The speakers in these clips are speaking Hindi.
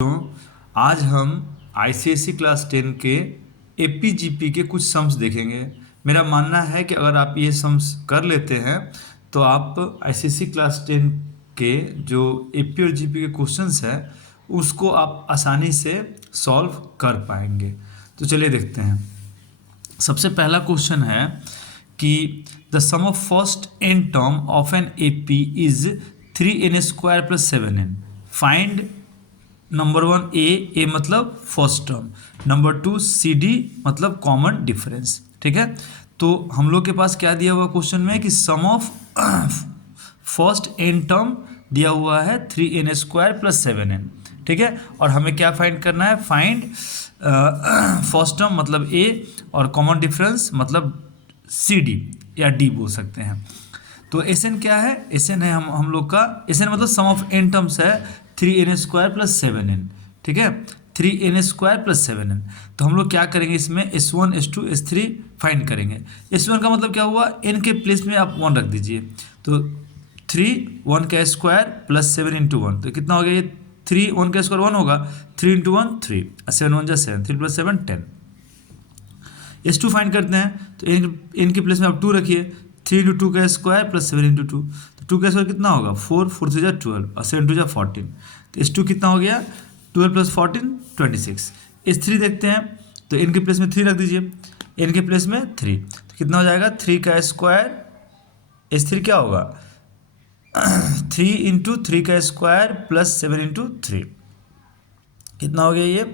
तो आज हम आईसीएसई क्लास 10 के एपीजीपी के कुछ सम्स देखेंगे। मेरा मानना है कि अगर आप ये सम्स कर लेते हैं तो आप आईसीएसई क्लास 10 के जो एपी और जीपी के क्वेश्चंस हैं उसको आप आसानी से सॉल्व कर पाएंगे। तो चलिए देखते हैं। सबसे पहला क्वेश्चन है कि the sum of first n term of an AP is 3n² + 7n। Find number 1 a मतलब first term, number 2 c d मतलब कॉमन डिफरेंस। ठीक है, तो हम लोग के पास क्या दिया हुआ क्वेश्चन में कि सम ऑफ फर्स्ट एन टर्म दिया हुआ है 3n² + 7n। ठीक है, और हमें क्या फाइंड करना है? फाइंड फर्स्ट टर्म मतलब ए और कॉमन डिफरेंस मतलब सी डी या डी बोल सकते हैं। तो एस एन क्या है? एस एन है हम लोग का एस एन मतलब सम ऑफ एन टर्म्स है 3n² + 7n। ठीक है, 3n² + 7n। तो हम लोग क्या करेंगे इसमें S1 S2 S3 फाइंड करेंगे। S1 का मतलब क्या हुआ? n के प्लेस में आप 1 रख दीजिए, तो 3 1 का स्क्वायर + 7 × 1, तो कितना हो गया? ये 3 1 का स्क्वायर 1 होगा, 3 × 1 3, 7 1 = 7, 3 + 7 10। S2 फाइंड करते हैं, तो n के प्लेस में आप 2 रखिए, 3 × 2 का स्क्वायर + 7 × 2, तो 2 का स्क्वायर कितना होगा? 4 4 3 = 12 और 7 2 = 14। तो S2 कितना हो गया? 12 + 14 26। S3 देखते हैं, तो n के प्लेस में 3 रख दीजिए, n के प्लेस में 3, तो कितना हो जाएगा? 3 का स्क्वायर, S3 क्या होगा? 3 × 3 का स्क्वायर + 7 × 3, कितना हो गया?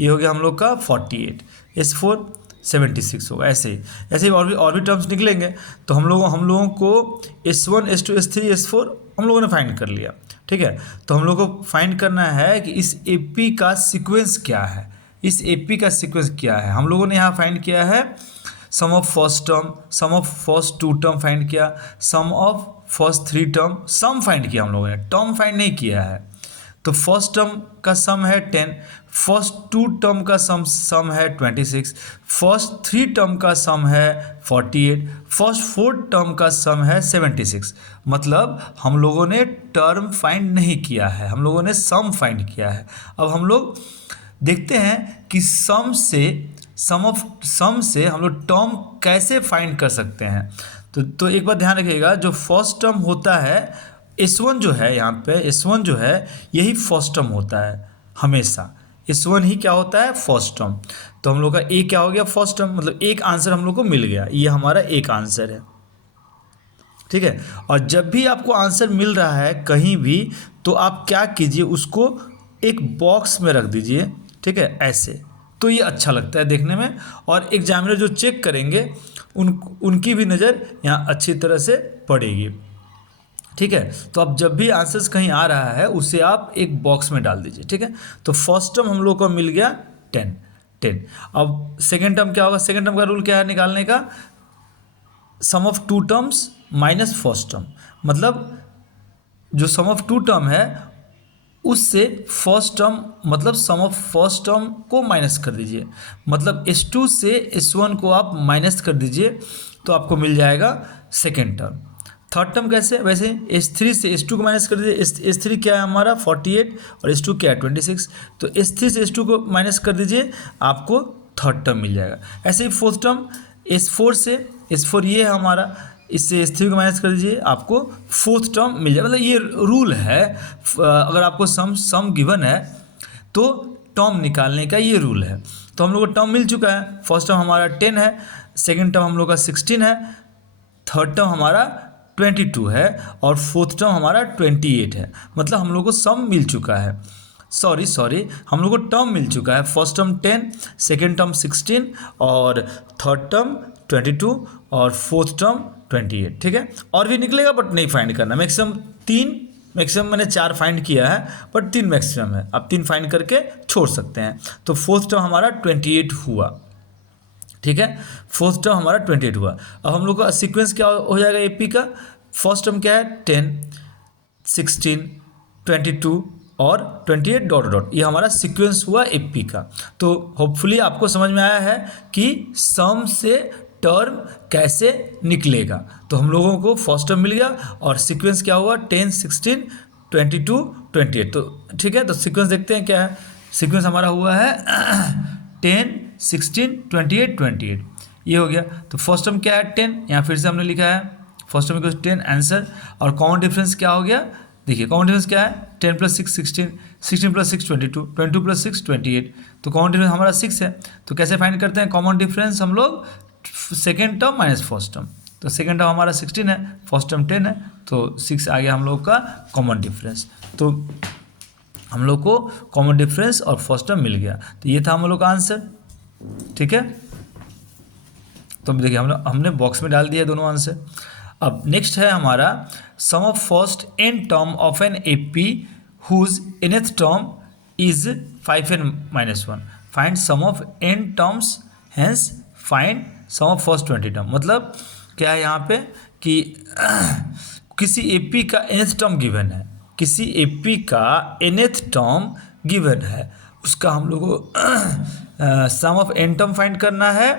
ये हो गया हम लोग का 48। S4 76 होगा। ऐसे ही और भी टर्म्स निकलेंगे। तो हम लोगों को S1 S2 S3 S4 हम लोगों ने फाइंड कर लिया। ठीक है, तो हम लोगों को फाइंड करना है कि इस एपी का सीक्वेंस क्या है। इस एपी का सीक्वेंस क्या है? हम लोगों ने यहाँ फाइंड किया है sum of first term, sum of first 2 term find किया, sum of first 3 term, sum find किया हम लोगों ने, टर्म फाइंड नहीं किया है। तो फर्स्ट टर्म का सम है 10, फर्स्ट 2 टर्म का सम है 26, फर्स्ट 3 टर्म का सम है 48, फर्स्ट 4 टर्म का सम है 76। मतलब हम लोगों ने टर्म फाइंड नहीं किया है, हम लोगों ने सम फाइंड किया है। अब हम लोग देखते हैं कि सम से हम लोग टर्म कैसे फाइंड कर सकते हैं। तो एक बात ध्यान रखिएगा, जो फर्स्ट टर्म होता है S1 जो है, यहाँ पे S1 जो है यही फर्स्ट टर्म होता है हमेशा। S1 ही क्या होता है? First term. तो हम लोग का A क्या हो गया? फर्स्ट टर्म, मतलब एक आंसर हम लोग को मिल गया, ये हमारा एक आंसर है। ठीक है, और जब भी आपको आंसर मिल रहा है कहीं भी, तो आप क्या कीजिए, उसको एक बॉक्स में रख दीजिए। ठीक है, ऐसे, तो ये अच्छा लगता है देखने में, और एग्जामिनर जो चेक करेंगे उनकी भी नज़र यहाँ अच्छी तरह से पड़ेगी। ठीक है, तो अब जब भी आंसर्स कहीं आ रहा है उसे आप एक बॉक्स में डाल दीजिए। ठीक है, तो फर्स्ट टर्म हम लोग को मिल गया 10। अब सेकेंड टर्म क्या होगा? सेकेंड टर्म का रूल क्या है निकालने का? Sum of 2 terms minus first term, मतलब जो सम ऑफ 2 टर्म है उससे फर्स्ट टर्म मतलब सम ऑफ फर्स्ट टर्म को माइनस कर दीजिए, मतलब S2 से S1 को आप माइनस कर दीजिए, तो आपको मिल जाएगा सेकेंड टर्म। थर्ड टर्म कैसे? वैसे S3 से S2 को माइनस कर दीजिए, S3 क्या है हमारा 48 और S2 क्या है 26, तो S3 से S2 को माइनस कर दीजिए, आपको थर्ड टर्म मिल जाएगा। ऐसे ही फोर्थ टर्म S4 से S4 ये है हमारा, इससे S3 को माइनस कर दीजिए, आपको फोर्थ टर्म मिल जाएगा। मतलब ये रूल है, अगर आपको सम गिवन है तो टर्म निकालने का ये रूल है। तो हम लोग को टर्म मिल चुका है, फर्स्ट टर्म हमारा 10 है, सेकेंड टर्म हम लोग का 16 है, थर्ड टर्म हमारा 22 है और फोर्थ टर्म हमारा 28 है। मतलब हम लोग को सम मिल चुका है, सॉरी हम लोग को टर्म मिल चुका है। फर्स्ट टर्म 10, सेकेंड टर्म 16 और थर्ड टर्म 22 और फोर्थ टर्म 28। ठीक है, और भी निकलेगा बट नहीं फाइंड करना, मैक्सिमम मैंने 4 फाइंड किया है, बट 3 मैक्सिमम है, आप 3 फाइंड करके छोड़ सकते हैं। तो फोर्थ टर्म हमारा 28 हुआ। ठीक है, फोर्थ टर्म हमारा 28 हुआ। अब हम लोग का सीक्वेंस क्या हो जाएगा एपी का? फर्स्ट टर्म क्या है? 10, 16, 22 और 28 डॉट डॉट, ये हमारा सीक्वेंस हुआ एपी का। तो होपफुली आपको समझ में आया है कि सम से टर्म कैसे निकलेगा। तो हम लोगों को फर्स्ट टर्म मिल गया और सीक्वेंस क्या हुआ? 10, 16, 22 28। तो ठीक है, तो सीक्वेंस देखते हैं क्या है। सीक्वेंस हमारा हुआ है 10 16 28 28, ये हो गया। तो फर्स्ट टर्म क्या है 10, यहाँ फिर से हमने लिखा है फर्स्ट टर्म इक्वल 10 आंसर। और कॉमन डिफरेंस क्या हो गया, देखिए कॉमन डिफरेंस क्या है 10 + 6 16, 16 + 6 22, 22 + 6 28। तो कॉमन डिफरेंस हमारा 6 है। तो कैसे फाइंड करते हैं कॉमन डिफरेंस हम लोग, second term minus first term. तो सेकेंड टर्म हमारा 16 है, फर्स्ट टर्म 10 है, तो 6 आ गया हम लोग का कॉमन डिफरेंस। तो हम लोग को कॉमन डिफरेंस और फर्स्ट टर्म मिल गया। तो ये था हम लोग का आंसर, ठीक है। तो देखिए हमने बॉक्स में डाल दिया दोनों आंसर। अब नेक्स्ट है हमारा sum of first n term of an AP whose nth term is 5n-1। Find sum of n terms, hence find sum of first 20 term. मतलब क्या है यहाँ पे कि किसी AP का nth टर्म गिवन है, किसी AP का nth टर्म गिवन है, उसका हम लोग को sum of n term find करना है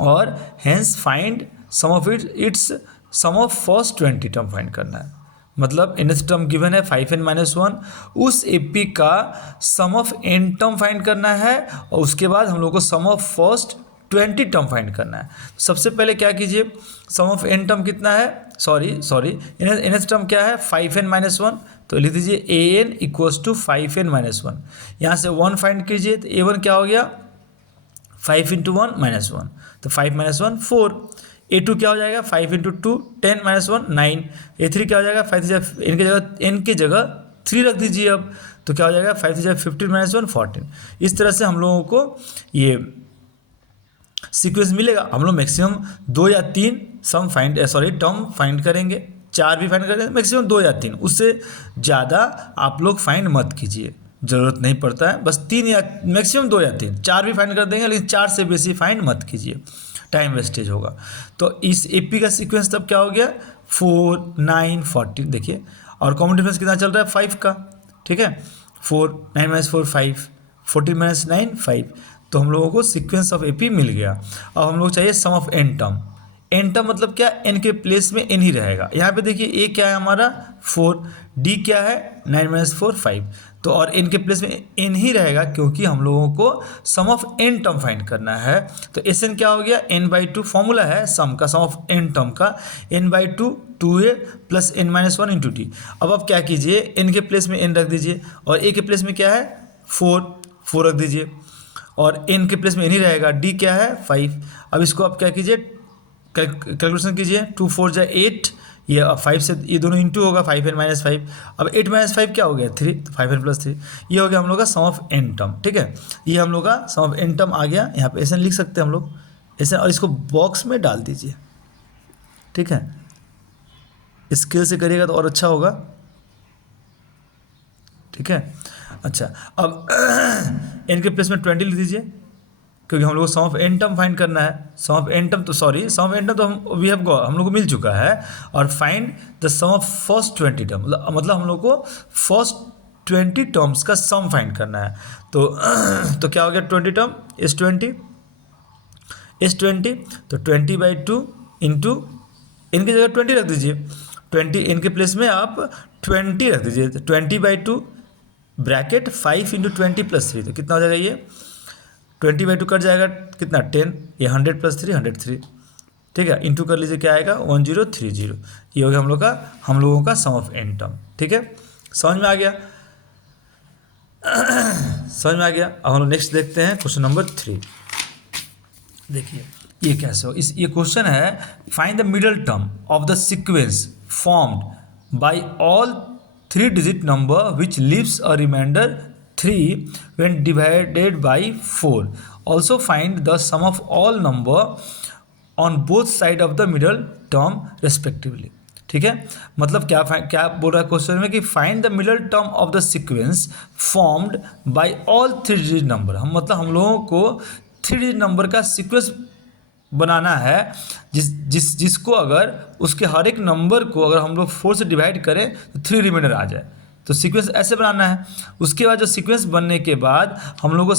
और hence find sum of its sum of first 20 term find करना है। मतलब nth टर्म गिवन है 5n-1, उस AP का sum of n term find करना है और उसके बाद हम लोग को sum of first 20 term find करना है। सबसे पहले क्या कीजिए, सम ऑफ n टर्म कितना है, सॉरी nth टर्म क्या है 5n-1, तो लिख दीजिए an = 5n-1। यहाँ से 1 फाइंड कीजिए, तो a1 क्या हो गया 5 × 1 -1, तो 5 - 1 4। a2 क्या हो जाएगा 5 × 2 10 - 1 9। a3 क्या हो जाएगा 5 n की जगह 3 रख दीजिए अब, तो क्या हो जाएगा 5 × 15 - 1 14। इस तरह से हम लोगों को ये सीक्वेंस मिलेगा। हम लोग मैक्सिमम 2 या 3 टर्म फाइंड करेंगे, 4 भी फाइंड करेंगे, मैक्सिमम 2 या 3, उससे ज़्यादा आप लोग फाइंड मत कीजिए, ज़रूरत नहीं पड़ता है। बस 3 या मैक्सिमम 2 या 3, 4 भी फाइंड कर देंगे, लेकिन 4 से बेसी फाइंड मत कीजिए, टाइम वेस्टेज होगा। तो इस AP का सीक्वेंस तब क्या हो गया 4 9 14, देखिए। और कॉमन डिफरेंस कितना चल रहा है 5 का, ठीक है। 4 9 - 4 5, 14 - 9 5। तो हम लोगों को सीक्वेंस ऑफ AP मिल गया। अब हम लोग चाहिए sum of n term. n term मतलब क्या, n के प्लेस में n ही रहेगा। यहाँ पे देखिए a क्या है हमारा 4, d क्या है 9 - 4 5, तो और n के प्लेस में n ही रहेगा क्योंकि हम लोगों को sum of n term find करना है। तो Sn क्या हो गया n/2, फॉर्मूला है सम का, सम ऑफ n टर्म का n/2 2a + n-1 × d। अब आप क्या कीजिए n के प्लेस में n रख दीजिए और a के प्लेस में क्या है 4 रख दीजिए और n के प्लेस में n ही रहेगा, d क्या है 5। अब इसको आप क्या कीजिए कैलकुलेशन कीजिए, 2 4 = 8, ये 5 से ये दोनों इंटू होगा 5n-5। अब 8 - 5 क्या हो गया 3, तो 5n + 3। ये हो गया हम लोग का सम ऑफ n टर्म, ठीक है। ये हम लोग का सम ऑफ n टर्म आ गया। यहाँ पे Sn लिख सकते हैं हम लोग Sn, और इसको बॉक्स में डाल दीजिए, ठीक है। स्केल से करिएगा तो और अच्छा होगा, ठीक है। अच्छा, अब n के प्लेस में 20 लिख दीजिए क्योंकि हम लोग को sum of n term find करना है। सम ऑफ n टर्म तो हम लोग को मिल चुका है। और find the sum of first 20 term, मतलब हम लोग को फर्स्ट 20 टर्म्स का सम फाइंड करना है। तो क्या हो गया 20 टर्म S20, तो 20/2 इंटू n की जगह 20 रख दीजिए, 20 n के प्लेस में आप 20 रख दीजिए, 20/2 ब्रैकेट 5 × 20 + 3, तो कितना हो जाएगा ये 20/2 कट जाएगा कितना 10, ये 100 + 3 103, ठीक है। इंटू कर लीजिए क्या आएगा 1030। ये हो गया हम लोगों का सम ऑफ n टर्म, ठीक है। समझ में आ गया अब हम लोग नेक्स्ट देखते हैं क्वेश्चन नंबर 3। देखिए ये कैसे हो, ये क्वेश्चन है find the middle term of the sequence formed by all 3 digit number which leaves a remainder 3 when divided by 4. Also find the sum of all number on both side of the middle term respectively. ठीक है, मतलब क्या बोल रहा है क्वेश्चन में कि find the middle term of the sequence formed by all 3 digit number. हम लोगों को 3 डिजिट नंबर का सीक्वेंस बनाना है जिसको अगर उसके हर एक नंबर को अगर हम लोग 4 से डिवाइड करें तो 3 रिमाइंडर आ जाए। तो सीक्वेंस ऐसे बनाना है। उसके बाद जो सीक्वेंस बनने के बाद हम लोग को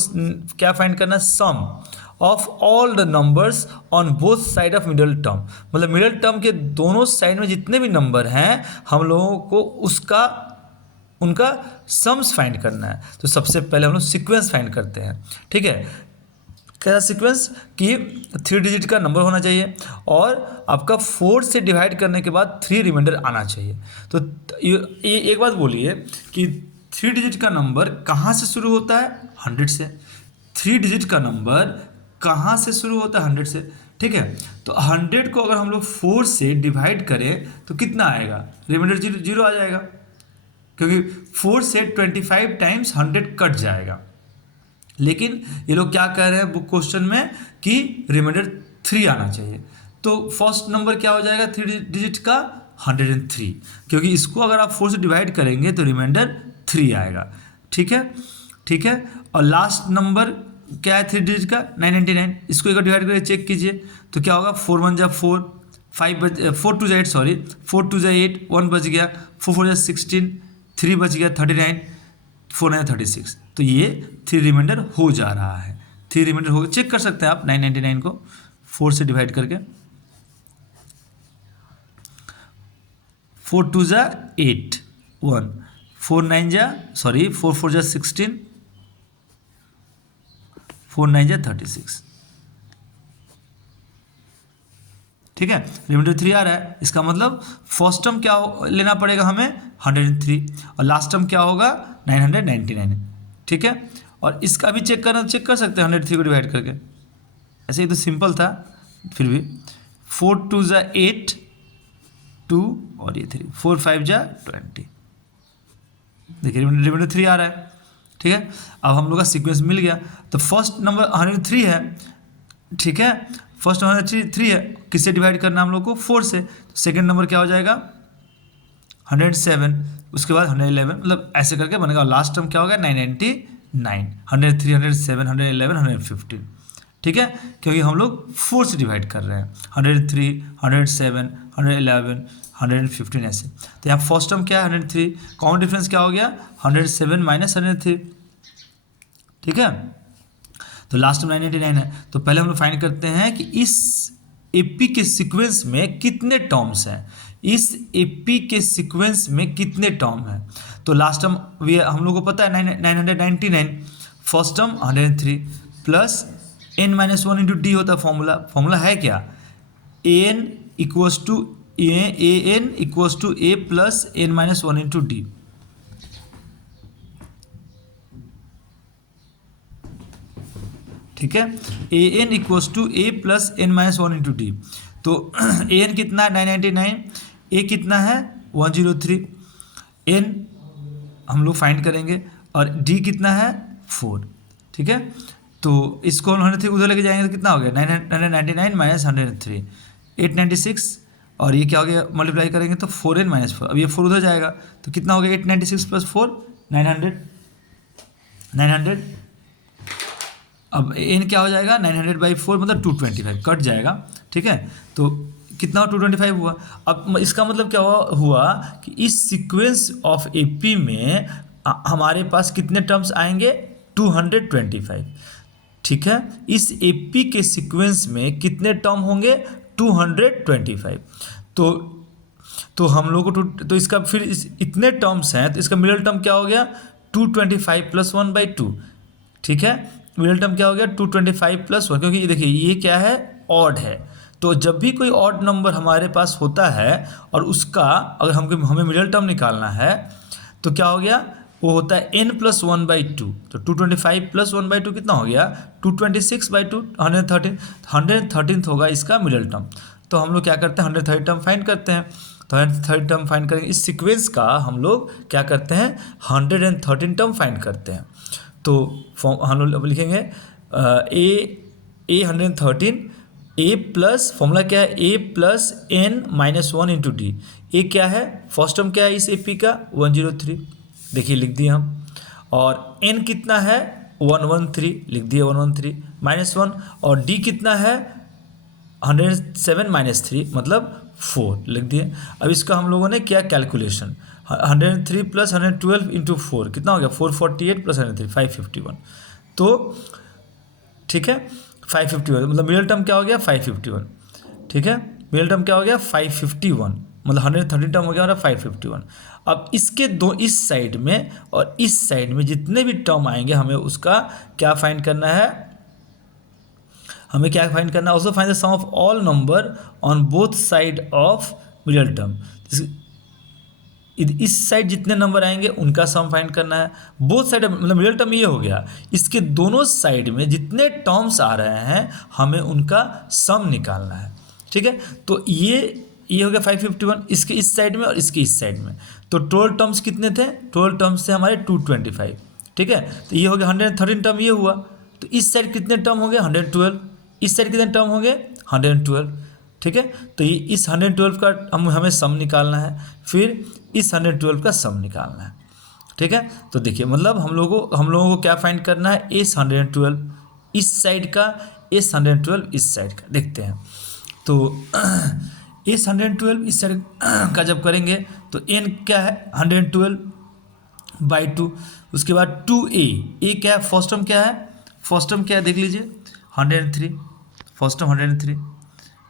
क्या फाइंड करना है, sum of all the numbers on both side of middle term. मतलब मिडल टर्म के दोनों साइड में जितने भी नंबर हैं हम लोगों को उनका सम्स फाइंड करना है। तो सबसे पहले हम लोग सीक्वेंस फाइंड करते हैं, ठीक है। कैसा सीक्वेंस कि 3 डिजिट का नंबर होना चाहिए और आपका 4 से डिवाइड करने के बाद 3 रिमाइंडर आना चाहिए। तो ये एक बात बोलिए कि 3 डिजिट का नंबर कहाँ से शुरू होता है? 100 से। 3 डिजिट का नंबर कहाँ से शुरू होता है? 100 से, ठीक है। तो 100 को अगर हम लोग 4 से डिवाइड करें तो कितना आएगा? रिमाइंडर जीरो आ जाएगा, क्योंकि 4 से 25 टाइम्स 100 कट जाएगा। लेकिन ये लोग क्या कह रहे हैं बुक क्वेश्चन में कि रिमाइंडर 3 आना चाहिए। तो फर्स्ट नंबर क्या हो जाएगा 3 डिजिट का? 103, क्योंकि इसको अगर आप 4 से डिवाइड करेंगे तो रिमाइंडर 3 आएगा, ठीक है, ठीक है। और लास्ट नंबर क्या है 3 डिजिट का? 999। इसको एक डिवाइड करके चेक कीजिए तो क्या होगा? 4 1 जा 4, 4 2 जा 8, सॉरी 4 2 जा 8, 1 बच गया, 4 4 जा 16, 3 बच गया 39, 4 9 36। तो ये 3 रिमाइंडर हो जा रहा है, 3 रिमाइंडर हो, चेक कर सकते हैं आप 999 को 4 से डिवाइड करके। 4 2 जा 8 1, 4 9 जा 4 4 जा 16, 4 9 जा 36, ठीक है। रिमाइंडर 3 आ रहा है, इसका मतलब फर्स्ट टर्म क्या लेना पड़ेगा हमें? 103, और लास्ट टर्म क्या होगा? 999, ठीक है। और इसका भी चेक कर सकते हैं 103 को डिवाइड करके। ऐसे ही तो सिंपल था, फिर भी 4 2 जा 8 2 और ये 3, 4 5 जा 20। देखिए रिमाइंडर 3 आ रहा है, ठीक है। अब हम लोग का सीक्वेंस मिल गया। तो फर्स्ट नंबर 103 है, ठीक है, फर्स्ट नंबर 3 है, किससे डिवाइड करना हम लोग को? 4 से। तो सेकेंड नंबर क्या हो जाएगा? 107, उसके बाद 111, मतलब ऐसे करके बनेगा। लास्ट टर्म क्या होगा? 999, 103 107 111 115, ठीक है, क्योंकि हम लोग 4 से डिवाइड कर रहे हैं। 103 107 111 115 ऐसे। तो यहाँ फर्स्ट टर्म क्या है? 103, कॉमन डिफरेंस क्या हो गया? 107 माइनस 103, ठीक है। तो लास्ट में 999 है। तो पहले हम लोग फाइंड करते हैं कि इस एपी के सीक्वेंस में कितने टर्म्स हैं, इस एपी के सीक्वेंस में कितने टर्म हैं। तो लास्ट टर्म हम लोग को पता है 999, first term 103 plus n minus 1 into d होता है फॉर्मूला है क्या? an equals to a plus n minus 1 into d, ठीक है। A n equals to a plus n minus 1 into d. तो ए एन कितना है? 999, ए कितना है? 103, एन हम लोग फाइंड करेंगे, और डी कितना है? 4, ठीक है। तो इसको 103 उधर लेके जाएंगे तो कितना हो गया? 999 माइनस 103 896, और ये क्या हो गया? मल्टीप्लाई करेंगे तो 4n माइनस 4, अब ये 4 उधर जाएगा तो कितना हो गया? 896 प्लस 4 900। अब n क्या हो जाएगा? 900/4 मतलब 225 कट जाएगा, ठीक है। तो कितना 225 हुआ। अब इसका मतलब क्या हुआ कि इस सीक्वेंस ऑफ एपी में हमारे पास कितने टर्म्स आएंगे? 225, ठीक है। इस एपी के सीक्वेंस में कितने टर्म होंगे? 225। तो हम लोग को तो इसका फिर इतने टर्म्स हैं तो इसका मिडिल टर्म क्या हो गया? 225 प्लस 1/2, ठीक है। मिडिल टर्म क्या हो गया? 225 प्लस 1, क्योंकि देखिए ये क्या है? ऑड है। तो जब भी कोई ऑड नंबर हमारे पास होता है और उसका अगर हमें मिडिल टर्म निकालना है तो क्या हो गया? वो होता है n प्लस 1/2। तो 225 प्लस 1/2 कितना हो गया? 226/2, 113 होगा इसका मिडिल टर्म। तो हम लोग क्या करते हैं? 130 टर्म फाइंड करते हैं। तो 130 टर्म फाइंड करेंगे। इस सीक्वेंस का हम लोग क्या करते हैं? 113 टर्म फाइंड करते हैं। तो हम लोग लिखेंगे ए 113, ए प्लस फॉर्मूला क्या है? A plus n minus 1 into d. A क्या है? फर्स्ट टर्म क्या है इस एपी का? 103, देखिए लिख दिए हम। और n कितना है? 113, लिख दिए 113 माइनस 1, और d कितना है? 107 माइनस 3 मतलब 4, लिख दिए। अब इसका हम लोगों ने क्या कैलकुलेशन? 103 प्लस 112 इंटू 4 कितना हो गया? 448 प्लस 103 551। तो ठीक है 551, मतलब मिडिल टर्म क्या हो गया? 551, ठीक है। मिडिल टर्म क्या हो गया? 551, मतलब 113 टर्म हो गया हमारा 551। अब इसके दो इस साइड में और इस साइड में जितने भी टर्म आएंगे हमें उसका क्या फाइंड करना है, हमें क्या फाइंड करना है, also find the sum of all number on both side of middle term. इस साइड जितने नंबर आएंगे उनका सम फाइंड करना है, बोथ साइड मतलब मिडिल टर्म ये हो गया, इसके दोनों साइड में जितने टर्म्स आ रहे हैं हमें उनका सम निकालना है। ठीक है, तो ये हो गया 551 इसके इस साइड में और इसके इस साइड में। तो टोटल टर्म्स कितने थे, टोटल टर्म्स थे हमारे 225। ठीक है, तो ये हो गया 113 टर्म ये हुआ। तो इस साइड कितने टर्म हो गए 112, इस साइड कितने टर्म हो गए 112। ठीक है, तो ये इस 112 का हमें सम निकालना है, फिर इस 112 का सम निकालना है। ठीक है, तो देखिए मतलब हम लोगों को क्या फाइंड करना है, इस 112 इस साइड का, इस 112 इस साइड का। देखते हैं तो इस 112 इस साइड का जब करेंगे तो n क्या है 112/2, उसके बाद 2a क्या है, फर्स्ट टर्म क्या है, फर्स्ट टर्म क्या है देख लीजिए 103, फर्स्ट टर्म 103।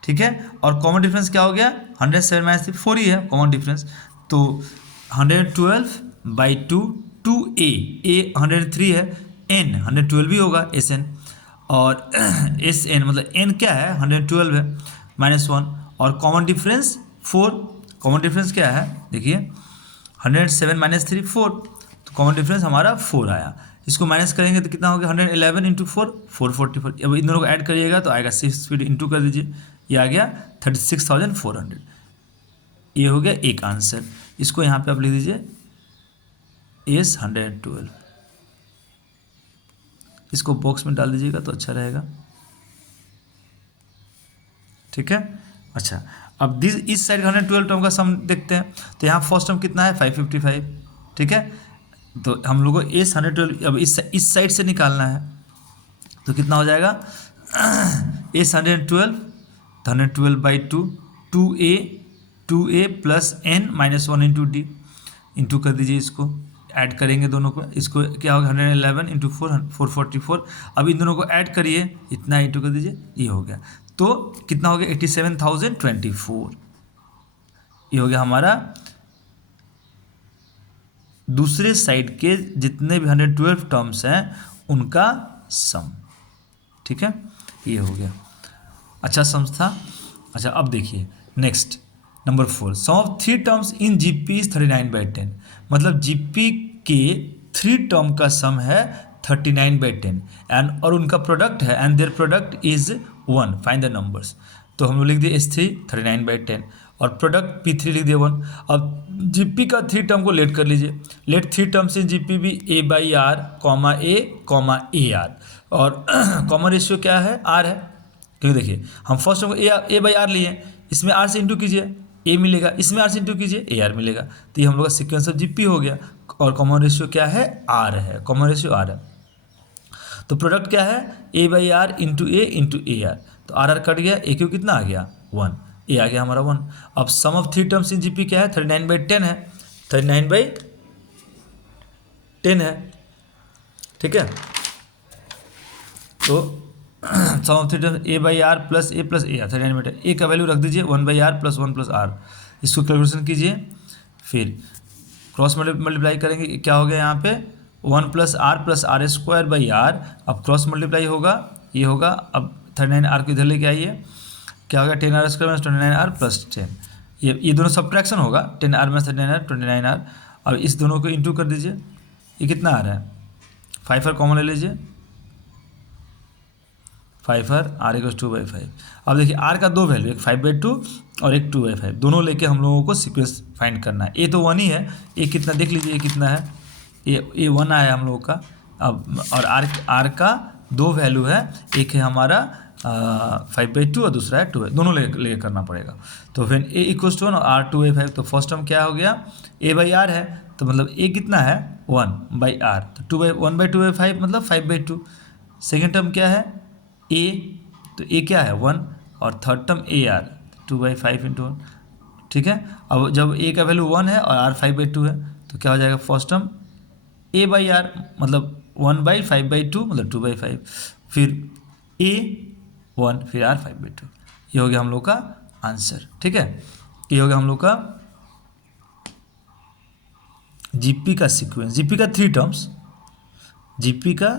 ठीक है, और कॉमन डिफरेंस क्या हो गया 107 - 4 ही है कॉमन डिफरेंस। तो 112/2 2a 103 है, n 112 भी होगा sn, और sn मतलब n क्या है 112 है -1, और कॉमन डिफरेंस 4। कॉमन डिफरेंस क्या है देखिए 107 - 3 4, तो कॉमन डिफरेंस हमारा 4 आया। इसको माइनस करेंगे तो कितना हो गया 111 × 4 444। अब इन दोनों को ऐड करिएगा तो आएगा 6 स्पीड इंटू कर दीजिए, ये आ गया 36,400। ये हो गया एक आंसर। इसको यहाँ पे आप लिख दीजिए S 112, इसको बॉक्स में डाल दीजिएगा तो अच्छा रहेगा। ठीक है, अच्छा अब इस साइड 112 टर्म का सम देखते हैं। तो यहाँ फर्स्ट टर्म कितना है 555। ठीक है, तो हम लोग को S 112 अब इस साइड से निकालना है, तो कितना हो जाएगा S 112 112/2 2a plus n -1 × d into कर दीजिए, इसको ऐड करेंगे दोनों को, इसको क्या होगा 111 × 4 444। अब इन दोनों को ऐड करिए, इतना इंटू कर दीजिए, ये हो गया। तो कितना हो गया 87,024। ये हो गया हमारा दूसरे साइड के जितने भी 112 टर्म्स हैं उनका सम। ठीक है, ये हो गया। अच्छा सम था। अच्छा अब देखिए next number 4, sum of 3 terms in GP is 39/10। मतलब जीपी के 3 टर्म का सम है 39/10 एंड और उनका प्रोडक्ट है and their product is 1, find the numbers. तो हम लोग लिख दिए S3 39/10 और प्रोडक्ट P3 लिख दिए 1। अब जीपी का 3 टर्म को लेट कर लीजिए, लेट 3 टर्म्स इन जीपी भी A/R, A, AR, और कॉमन रेशियो क्या है R है, क्योंकि देखिए हम फर्स्ट टर्म को A/R लिए, इसमें R से इंटू कीजिए A मिलेगा, इसमें R से इंटू कीजिए AR मिलेगा। तो ये हम लोग का सीक्वेंस ऑफ जीपी हो गया, और कॉमन रेशियो क्या है R है, कॉमन रेशियो R है। तो प्रोडक्ट क्या है A/R × A × AR, तो RR कट गया, AQ कितना आ गया 1, A आ गया हमारा 1। अब sum of 3 terms in GP क्या है 39/10 है, 39/10 है। ठीक है, तो sum of 3 terms A/R plus A plus AR 39/10, A का वैल्यू रख दीजिए 1/R प्लस 1 प्लस R, इसको कैलकुलेशन कीजिए, फिर क्रॉस मल्टीप्लाई करेंगे, क्या हो गया यहाँ पे 1 + R + R²/R। अब क्रॉस मल्टीप्लाई होगा, ये होगा, अब 39R को इधर लेके आइए, क्या होगा 10R² - 29R + 10, ये दोनों सब्ट्रैक्शन होगा, 10R - 39R 29R। अब इस दोनों को इंटू कर दीजिए, ये कितना आ रहा है 5R कॉमन ले लीजिए, 5R R = 2/5। अब देखिए R का 2 वैल्यू, एक 5/2 और एक 2/5, दोनों लेके हम लोगों को सीक्वेंस फाइंड करना है। ए तो 1 ही है, ए कितना देख लीजिए, ये कितना है, ए 1 आया हम लोगों का। अब और R का 2 वैल्यू है, एक है हमारा 5/2 और दूसरा है 2, दोनों लेके करना पड़ेगा। तो फिर A = 1 और R 2/5, तो फर्स्ट टर्म क्या हो गया A/R है, तो मतलब A कितना है 1/R, तो 1/2/5 मतलब 5/2। सेकेंड टर्म क्या है A, तो A क्या है 1, और थर्ड टर्म AR 2/5 × 1। ठीक है, अब जब A का वैल्यू 1 है और R 5/2 है, तो क्या हो जाएगा फर्स्ट टर्म A/R मतलब 1/5/2 मतलब 2/5, फिर A 1 फिर R 5/2, ये हो गया हम लोग का आंसर। ठीक है, ये हो गया हम लोग का जीपी का सीक्वेंस, जीपी का 3 टर्म्स, जीपी का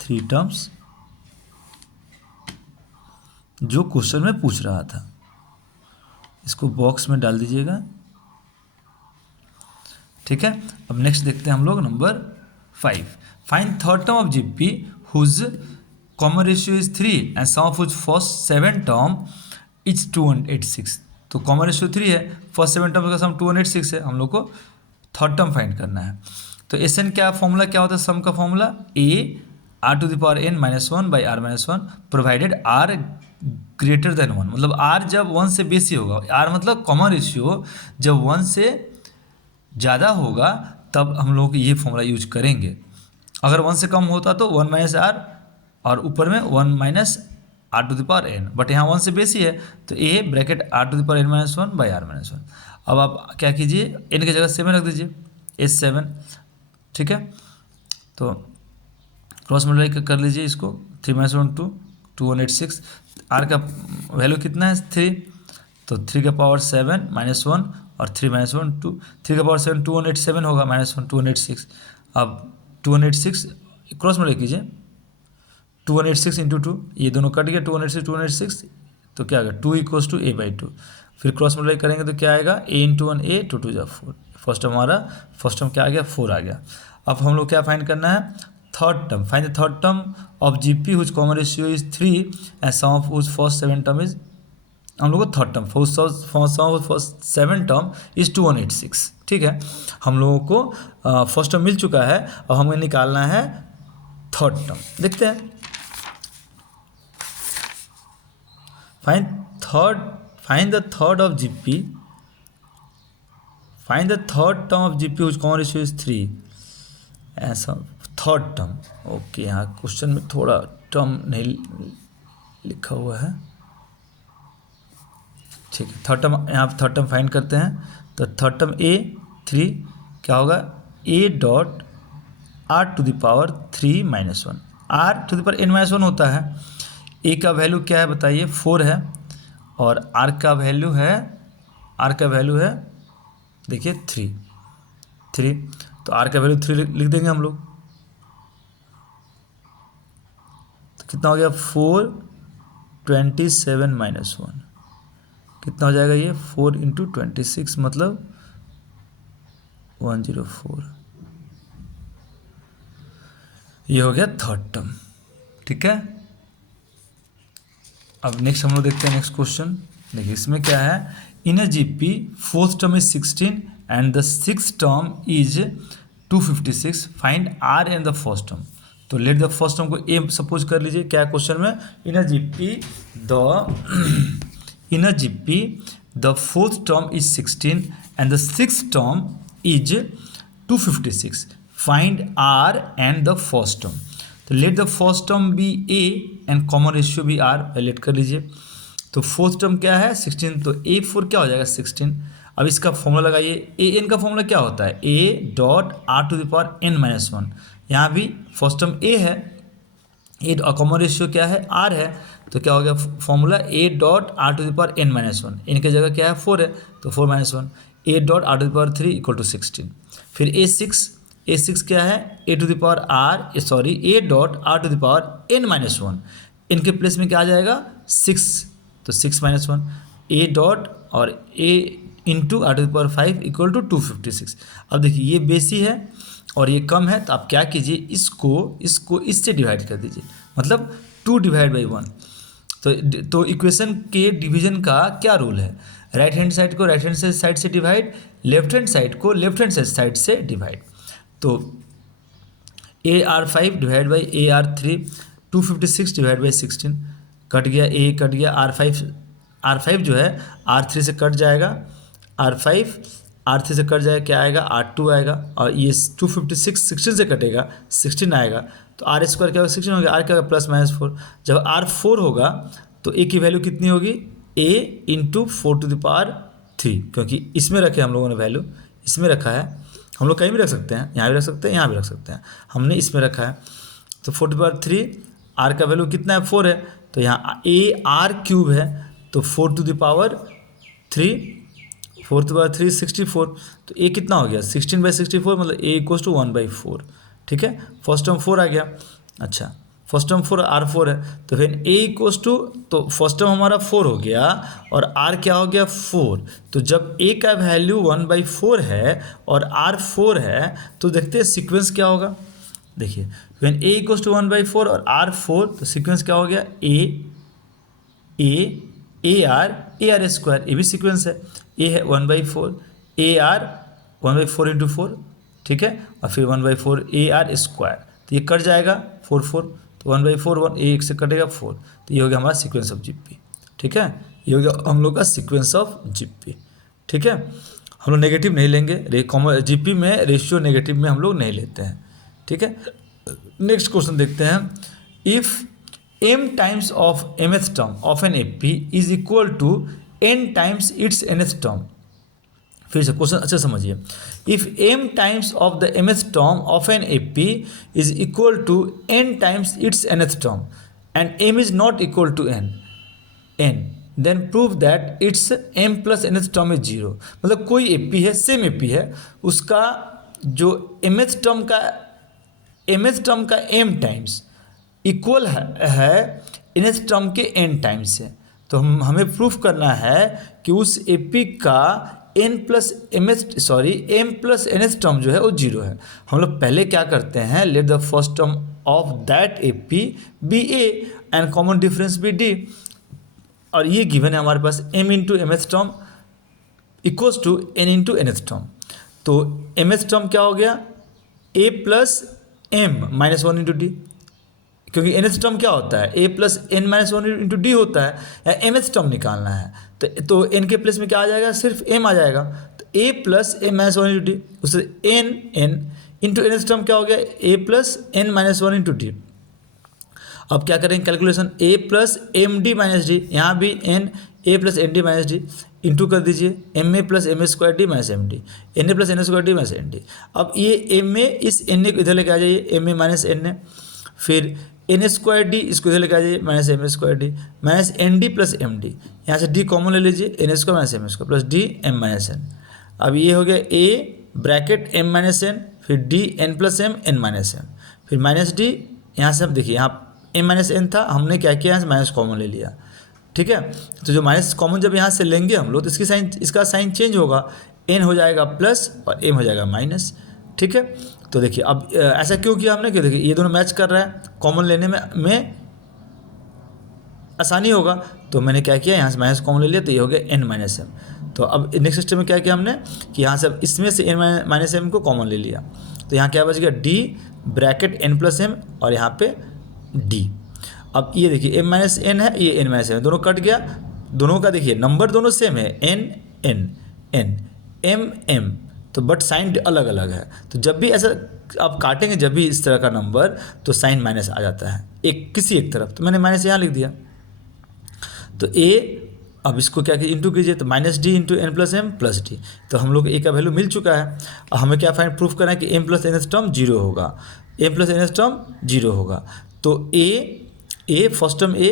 3 टर्म्स जो क्वेश्चन में पूछ रहा था। इसको बॉक्स में डाल दीजिएगा, ठीक है। अब नेक्स्ट देखते हैं हम लोग number 5, find third term of GP whose common ratio is 3 and sum of whose first 7 term is 286। तो कॉमन रेशियो 3 है, फर्स्ट 7 टर्म का सम 286 है, हम लोग को थर्ड टर्म फाइंड करना है। तो एस एन क्या फॉर्मूला क्या होता है, सम का formula a r to the power n minus 1 by r minus 1 provided r greater than 1, मतलब आर जब 1 से बेसी होगा, आर मतलब कॉमन रेशियो जब 1 से ज़्यादा होगा तब हम लोग ये फॉर्मूला यूज करेंगे। अगर 1 से कम होता तो 1 माइनस आर और ऊपर में 1 minus r to the power n, but यहाँ 1 से बेसी है तो a bracket r to the power n minus 1 by r minus 1। अब आप क्या कीजिए, एन की जगह 7 रख दीजिए, एस 7, ठीक है। तो क्रॉस मल्टीप्लाई कर लीजिए इसको, 3 माइनस 1 2, 286। आर का वैल्यू कितना है 3, तो 3 का पावर 7 माइनस 1 और 3 माइनस 1 2, 3 का पावर 7 287 होगा, माइनस 1 286। अब 286 क्रॉस मल्टीप्लाई कीजिए, 286 इंटू 2, ये दोनों कट गया, 286 286, तो क्या आएगा 2 इक्वल्स टू ए बाई 2। फिर क्रॉस मल्टीप्लाई करेंगे तो क्या आएगा, ए इंटू 1 ए, 2 2 जा 4। फर्स्ट टर्म हमारा, फर्स्ट टर्म क्या आ गया 4 आ गया। अब हम लोग क्या फाइंड करना है, third term, find the third term of GP whose common ratio is 3 and sum of whose first 7 term is, हम लोग को third term first 7 term is 2186, ठीक है। हम लोगों को फर्स्ट टर्म मिल चुका है, अब हमें निकालना है थर्ड टर्म। देखते हैं, find the third of GP, find the third term of GP whose common ratio is 3, ऐसा थर्ड टर्म। ओके, यहाँ क्वेश्चन में थोड़ा टर्म नहीं लिखा हुआ है, ठीक है। थर्ड टर्म, यहाँ पर थर्ड टर्म फाइंड करते हैं। तो थर्ड टर्म ए 3 क्या होगा, a dot r to the power 3 minus 1, r to the power n minus 1 होता है। ए का वैल्यू क्या है बताइए, 4 है, और आर का वैल्यू है देखिए 3, तो आर का वैल्यू 3 लिख देंगे हम लोग। तो कितना हो गया 427 माइनस 1, कितना हो जाएगा ये 4 इंटू 26 मतलब 104। ये हो गया थर्ड टर्म, ठीक है। अब नेक्स्ट हम लोग देखते हैं नेक्स्ट क्वेश्चन। देखिए इसमें क्या है, in a GP fourth term is 16 and the six term is 256, find r and the first term. तो लेट द फर्स्ट टर्म को ए सपोज कर लीजिए, क्या क्वेश्चन में, in a GP the fourth term is 16 and the six term is 256, find r and the first term. तो let the first term be a and common ratio भी आर, लेट कर लीजिए। तो फोर्थ टर्म क्या है 16, तो ए 4 क्या हो जाएगा 16। अब इसका फॉर्मूला लगाइए, ए एन का फॉर्मूला क्या होता है, a dot r to the power n minus 1। यहाँ भी फर्स्ट टर्म ए है, ए कॉमन रेशियो क्या है आर है, तो क्या हो गया formula a dot r to the power n minus 1, इनके जगह क्या है 4 है, तो 4 minus 1, a dot r to the power 3 equal to 16। फिर ए सिक्स क्या है, a to the power r sorry a dot r to the power n minus 1, इनके प्लेस में क्या आ जाएगा 6, तो 6 माइनस 1, ए डॉट और a into r to the power 5 equal to 256। अब देखिए ये बेसी है और ये कम है, तो आप क्या कीजिए, इसको इससे डिवाइड कर दीजिए, मतलब 2 डिवाइड बाई 1। तो इक्वेशन के डिवीजन का क्या रूल है, राइट हैंड साइड को राइट हैंड साइड से डिवाइड, लेफ्ट हैंड साइड को लेफ्ट हैंड साइड से डिवाइड। तो A R 5 divide by A R 3, 256 divide by 16, cut गया ए कट गया, आर 5 जो है आर 3 से कट जाएगा, आर 3 से कट जाएगा, क्या आएगा आर 2 आएगा, और ये 256 16 से कटेगा 16 आएगा, तो आर स्क्वायर क्या होगा 16 हो गया, आर क्या होगा प्लस माइनस 4। जब आर 4 होगा तो ए की वैल्यू कितनी होगी, ए इंटू 4 टू द पावर 3, क्योंकि इसमें रखे हम लोगों ने वैल्यू, इसमें रखा है, हम लोग कहीं भी रख सकते हैं, यहाँ भी रख सकते हैं, यहाँ भी रख सकते हैं, हमने इसमें रखा है। तो 4 टू द पावर 3, आर का वैल्यू कितना है 4 है, तो यहाँ ए आर क्यूब है, तो 4 टू द पावर 3 4/3 64, तो ए कितना हो गया 16/64, मतलब ए इक्वल्स टू 1/4। ठीक है, फर्स्ट टर्म 4 आ गया। अच्छा, फर्स्ट टर्म 4 R4 है, तो फिर ए इक्वल्स टू, तो फर्स्ट टर्म हमारा 4 हो गया और R क्या हो गया 4। तो जब ए का वैल्यू 1/4 है और R 4 है, तो देखते हैं सीक्वेंस क्या होगा। देखिए, व्हेन ए इक्वल्स टू 1/4 और R 4, तो सीक्वेंस क्या हो गया AR स्क्वायर, ये भी सीक्वेंस है। ए है 1/4, AR 1/4 इंटू 4, ठीक है, और फिर 1/4 AR स्क्वायर, तो ये कट जाएगा 4, तो 1/4 1 एक से कटेगा 4, तो ये हो गया हमारा सीक्वेंस ऑफ जीपी। ठीक है, ये हो गया हम लोग का सीक्वेंस ऑफ जीपी। ठीक है, हम लोग नेगेटिव नहीं लेंगे, जीपी में रेशियो नेगेटिव में हम लोग नहीं लेते हैं। ठीक है, नेक्स्ट क्वेश्चन देखते हैं। If m times of mth term of an AP is equal to n times its nth term. फिर से क्वेश्चन अच्छा समझिए। If m times of the mth term of an AP is equal to n times its nth term and m is not equal to n then prove that its m plus nth term is 0। मतलब कोई AP है, सेम AP है, उसका जो mth टर्म का m टाइम्स इक्वल है nth टर्म के n टाइम्स है, तो हमें प्रूफ करना है कि उस AP का m प्लस nth टर्म जो है वो 0 है। हम लोग पहले क्या करते हैं, let the first term of that AP be a and common difference be d, और ये गिवन है हमारे पास m into mth term equals to n into nth term. तो mth टर्म क्या हो गया a plus m minus 1 into d, क्योंकि nth टर्म क्या होता है a plus n minus 1 into d होता है, या mth टर्म निकालना है तो n के प्लेस में क्या आ जाएगा, सिर्फ m आ जाएगा, तो a plus m minus 1 into d, उससे n इंटू nth टर्म क्या हो गया a plus n minus 1 into d. अब क्या करेंगे calculation, a plus m d minus d, यहाँ भी n a plus n d minus d into कर दीजिए m a plus m a square d minus m d, n a plus n a square d minus n d. अब ये एम ए इस एन ए को इधर लेके आ जाइए, m a minus n a, फिर एन स्क्वायर डी इसको इधर लेके आ जाइए minus m square d minus n d plus m d, यहाँ से डी कॉमन ले लीजिए, n square minus m square plus d m minus n. अब ये हो गया a bracket m minus n, फिर d n plus m n minus m, फिर माइनस डी, यहाँ से हम देखिए यहाँ एम माइनस एन था, हमने क्या किया यहाँ से माइनस कॉमन ले लिया। ठीक है, तो जो माइनस कॉमन जब यहाँ से लेंगे हम लोग, तो इसका साइन चेंज होगा, एन हो जाएगा प्लस और एम हो जाएगा माइनस। ठीक है, तो देखिए अब ऐसा क्यों किया हमने, क्यों देखिए ये दोनों मैच कर रहा है, कॉमन लेने में आसानी होगा, तो मैंने क्या किया यहाँ से माइनस कॉमन ले लिया, तो ये हो गया एन माइनस एम। तो अब नेक्स्ट स्टेप में क्या किया हमने कि यहाँ से अब इसमें से एन माइनस एम को कॉमन ले लिया, तो यहाँ क्या बच गया d bracket n plus m और यहाँ पे डी। अब ये देखिए एम माइनस एन है, ये एन माइनस एम, दोनों कट गया, दोनों का देखिए नंबर दोनों सेम है, n n n m m, तो बट साइन अलग अलग है। तो जब भी ऐसा आप काटेंगे, जब भी इस तरह का नंबर, तो साइन माइनस आ जाता है किसी एक तरफ, तो मैंने माइनस यहाँ लिख दिया। तो ए, अब इसको क्या कीजिए इंटू कीजिए, तो minus d into n plus m plus d, तो हम लोग ए का वैल्यू मिल चुका है। अब हमें क्या फाइंड प्रूफ करना है कि m plus n s term 0 होगा, m plus n s term 0 होगा। तो a first term a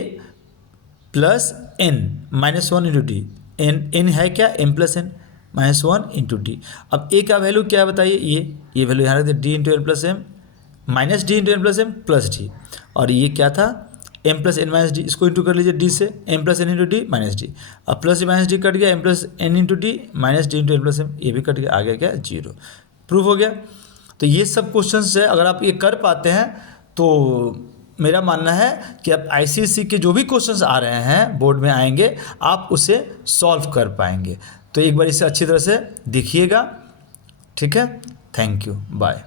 plus n minus 1 into d, n है क्या m plus n minus 1 into d. अब ए का वैल्यू क्या है बताइए, ये वैल्यू यहाँ रख दिया d into n plus m minus d into n plus m plus d, और ये क्या था m plus n minus d, इसको इंटू कर लीजिए डी से, m plus n into d minus d, अब plus d minus d cut गया, m plus n into d minus d into n plus m, ये भी कट गया, आ गया क्या 0, प्रूफ हो गया। तो ये सब क्वेश्चन है, अगर आप ये कर पाते हैं तो मेरा मानना है कि अब आईसीएसई के जो भी क्वेश्चंस आ रहे हैं बोर्ड में आएंगे, आप उसे सॉल्व कर पाएंगे। तो एक बार इसे अच्छी तरह से देखिएगा। ठीक है, थैंक यू, बाय।